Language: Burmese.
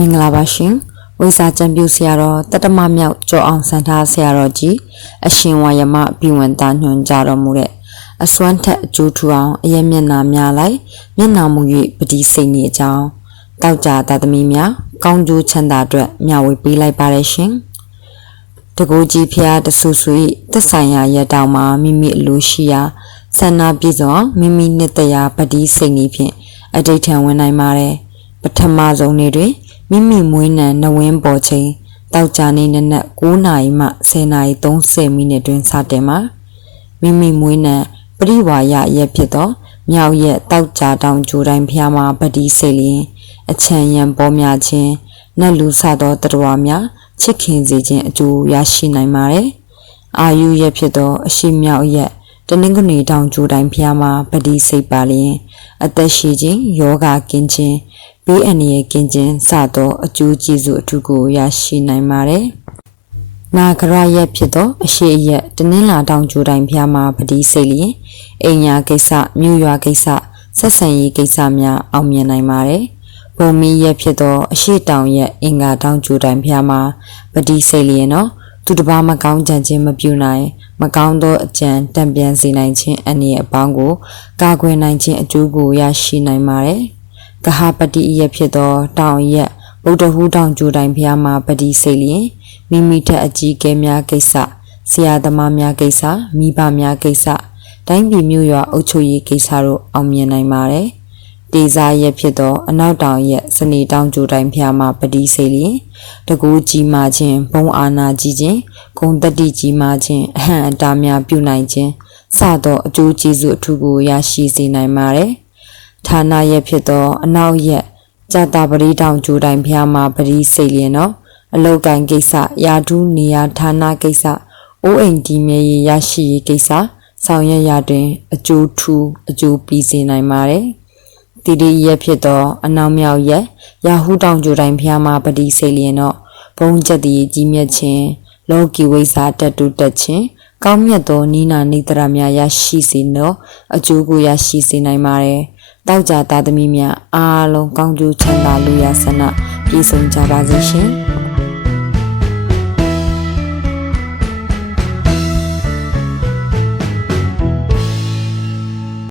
မင်္ဂလာပါရှင်ဝိစာချန်ပြူဆရာတော်တတမမြောက်ကျော်အောင်စံထားဆရာတော်ကြီးအရှင်ဝါယမပြည်ဝင်သားညွှန်ကြားတော်မူတဲ့အစွမ်းထက်အကျိုးထူအောင်အယက်မျက်နာများလိုက်မျက်နာမူ၍ပတိစိတ်နေအကြောင်းတောက်ကြသာသမီများကောင်းကျိုးချမ်းသာအတွက်မျှဝေပေးလိုက်ပါရရှင်တကူကြီးဖျားတဆူဆူ၏သက်ဆိုင်ရာရတောင်မှာမိမိအလိုရှိရာဆန္ဒပြည့်စုံအောင်မိမိနှစ်တရာပတိစိတ်နေဖြင့်အတိတ်ထံဝင်နိုင်ပါတယ်ပထမဆုံးနေ့တွင် မိမိမွေးနံနဝင်းပေါ်ချိန်တောက်ကြနေနနက်9နာရီမှ10နာရီ30မိနစ်တွင်စတင်မှာမိမိမွေးနံပရိဝါယရက်ဖြစ်သောမြောက်ရက်တောက်ကြတောင်ဂျိုတိုင်းဖျားမှာပတိစိတ်လျင်အချံရံပေါ်များခြင်းနတ်လူဆသောတရဝါများချစ်ခင်စေခြင်းအကျိုးရရှိနိုင်ပါတယ်အာယုရက်ဖြစ်သောအရှိမြောက်ရက်တနင်္ဂနွေတောင်ဂျိုတိုင်းဖျားမှာပတိစိတ်ပါလျင် အသက်ရှိခြင်းယောဂကင်းခြင်း ဘေးအန္တရာယ်ကင်းခြင်းစသောအကျိုးကျေးဇူးအထူးကိုရရှိနိုင်ပါတယ်။နာဂရရက်ဖြစ်သောအရှိရက်တနင်္လာတောင်ဂျိုတိုင်းဖျားမှာပတိစိတ်လျင်အိမ်ညာကိစ္စမြို့ရွာကိစ္စဆက်ဆံရေးကိစ္စများအောင်မြင်နိုင်ပါတယ်။ဘုံမီရက်ဖြစ်သောအရှိတောင်ရက်အင်္ဂါတောင်ဂျိုတိုင်းဖျားမှာပတိစိတ်လျင်နော်သူတစ်ပါးမကောင်းကြံခြင်းမပြုနိုင်မကောင်းသောအကြံတံပြန်စေနိုင်ခြင်းအနေအပေါင်းကိုကာကွယ်နိုင်ခြင်းအကျိုးကိုရရှိနိုင်ပါတယ်။ ကဟပတိရက်ဖြစ်သောတောင်ရက်ဗုဒ္ဓဟူးတောင်ကျူတိုင်ဖျားမှာပတိစိတ်လျင်မိမိထက်အကြီးကဲများကိစ္စဆရာသမားများကိစ္စမိဘများကိစ္စတိုင်းပြည်မြို့ရွာအုပ်ချုပ်ရေးကိစ္စတို့အောင်မြင်နိုင်ပါတယ်။တေစာရက်ဖြစ်သောအနောက်တောင်ရက်စနေတောင်ကျူတိုင်ဖျားမှာပတိစိတ်လျင်တကူကြီးမာခြင်းဘုံအာနာကြီးခြင်းဂုံတတိကြီးမာခြင်းအဟံအတားများပြုနိုင်ခြင်းစသောအကျိုးကျေးဇူးအထူးကိုရရှိစေနိုင်ပါတယ်။ ဌာနရက်ဖြစ်သော အနောက်ရက်ဇာတာပရိတောင်ကျူတိုင်ဖျားမှာပရိစိတ်လျင်တော့အလုတ်ကန်ကိစ္စယာထူးနေရာဌာနကိစ္စအိုးအိမ်ဒီမြေရရရှိရေးကိစ္စဆောင်ရွက်ရတွင် အကျိုးထူးအကျိုးပြီးစေနိုင်ပါတယ်။တိတိရက်ဖြစ်သော အနောက်မြောက်ရက်ရာဟုတောင်ကျူတိုင်ဖျားမှာပရိစိတ်လျင်တော့ဘုံချက်တည်ကြီးမြတ်ခြင်းလောကီဝိဇာတက်တုတက်ခြင်းကောင်းမြတ်သောနိနာနိတရများရရှိစေသောအကျိုးကိုရရှိစေနိုင်ပါတယ်။ တောက်ကြသားသမီးများအားလုံးကောင်းကျိုးချမ်းသာလူရဆန္ဒပြည့်စုံကြပါစေရှင်။